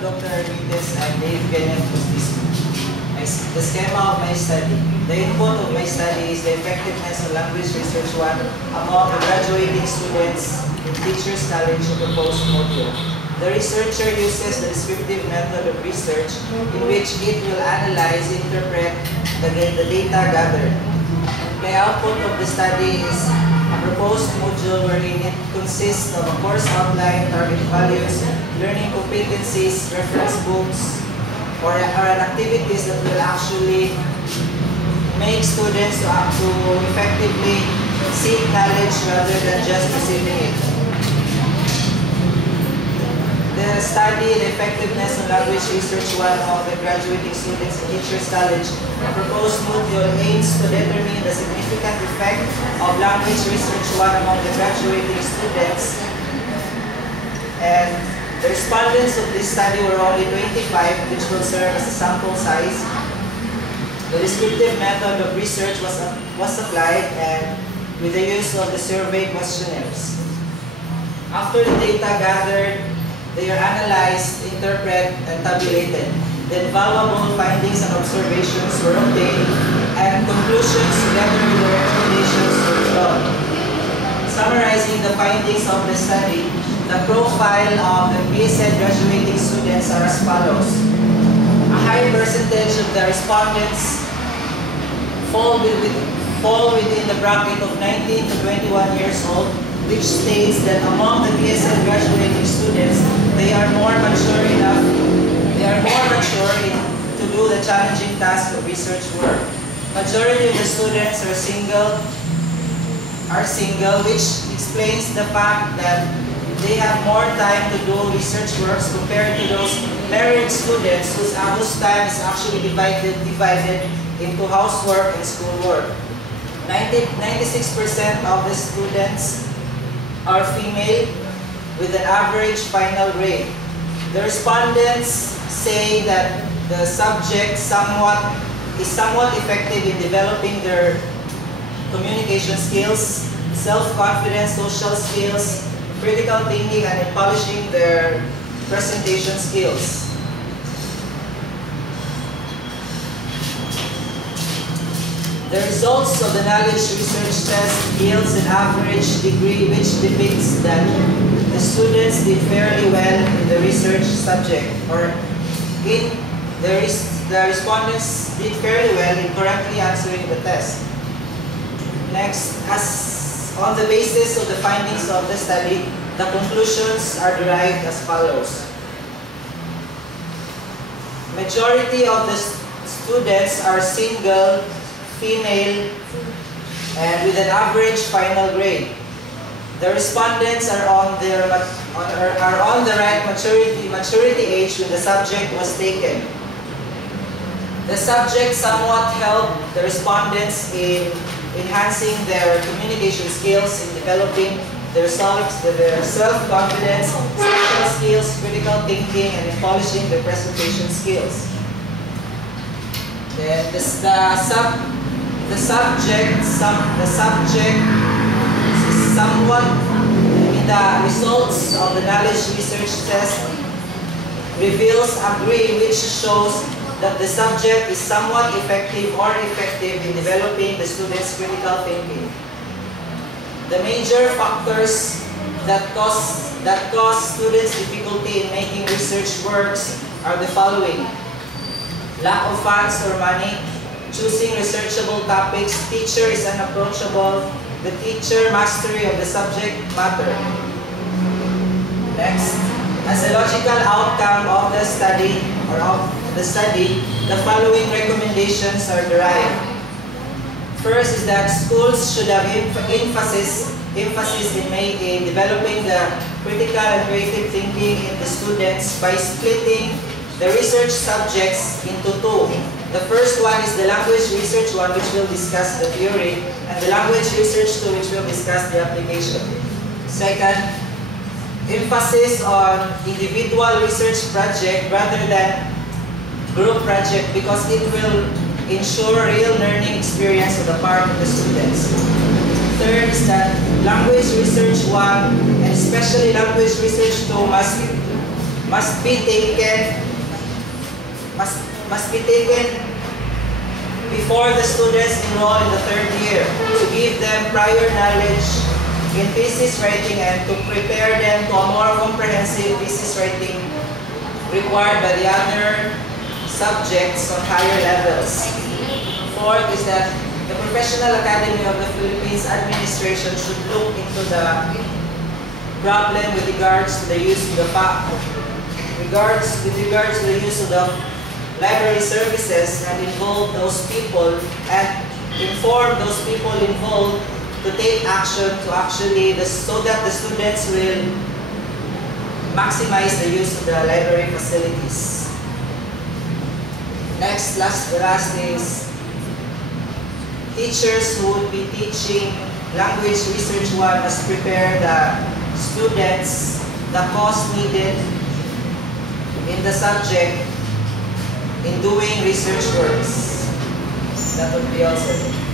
Dr. Arvides. I'm Dave Kenneth Bustisco. The schema of my study. The input of my study is the effectiveness of Language Research 1 among the graduating students in Teachers College of proposed module. The researcher uses the descriptive method of research in which it will analyze, interpret the data gathered. The output of the study is a proposed module wherein it consists of a course outline, target values, learning competencies, reference books, or an activities that will actually make students to effectively seek knowledge rather than just receiving it. The study, the effectiveness of Language Research 1 among the graduating students in Teachers College, a proposed module aims to determine the significant effect of Language Research 1 among the graduating students. And the respondents of this study were only 25, which will serve as a sample size. The descriptive method of research was applied and with the use of the survey questionnaires. After the data gathered, they are analyzed, interpreted, and tabulated. Then valuable findings and observations were obtained, and conclusions together with the recommendations were drawn. Summarizing the findings of the study, the profile of the BSED graduating students are as follows. A high percentage of the respondents fall within the bracket of 19 to 21 years old, which states that among the BSED graduating students, they are more mature to do the challenging task of research work. Majority of the students are single, which explains the fact that they have more time to do research works compared to those married students whose time is actually divided into housework and schoolwork. 96% of the students are female with an average final grade. The respondents say that the subject is somewhat effective in developing their communication skills, self-confidence, social skills, critical thinking, and in polishing their presentation skills. The results of the knowledge research test yields an average degree which depicts that the students did fairly well in the research subject, or the respondents did fairly well in correctly answering the test. Next, as on the basis of the findings of the study, the conclusions are derived as follows. Majority of the students are single, female, and with an average final grade. The respondents are on the right maturity age when the subject was taken. The subject somewhat helped the respondents in enhancing their communication skills, in developing their self-confidence, social skills, critical thinking, and in polishing their presentation skills. Then the results of the knowledge research test reveals a grade which shows that the subject is somewhat effective in developing the student's critical thinking. The major factors that cause students difficulty in making research works are the following: lack of funds or money, choosing researchable topics, teacher is unapproachable, the teacher mastery of the subject matter. Next, as a logical outcome of the study, the following recommendations are derived. First is that schools should have emphasis in developing the critical and creative thinking in the students by splitting the research subjects into two. The first one is the Language Research 1, which will discuss the theory, and the Language Research 2, which will discuss the application. Second, emphasis on individual research project rather than group project, because it will ensure real learning experience on the part of the students. Third is that Language Research 1 and especially Language Research 2 must be taken before the students enroll in the third year to give them prior knowledge in thesis writing and to prepare them to a more comprehensive thesis writing required by the other subjects on higher levels. Fourth is that the Professional Academy of the Philippines Administration should look into the problem with regards to the use of the library services and involve those people and inform those people involved to take action so that the students will maximize the use of the library facilities. Next, the last is teachers who would be teaching Language Research 1 must prepare the students the course needed in the subject in doing research works. That would be also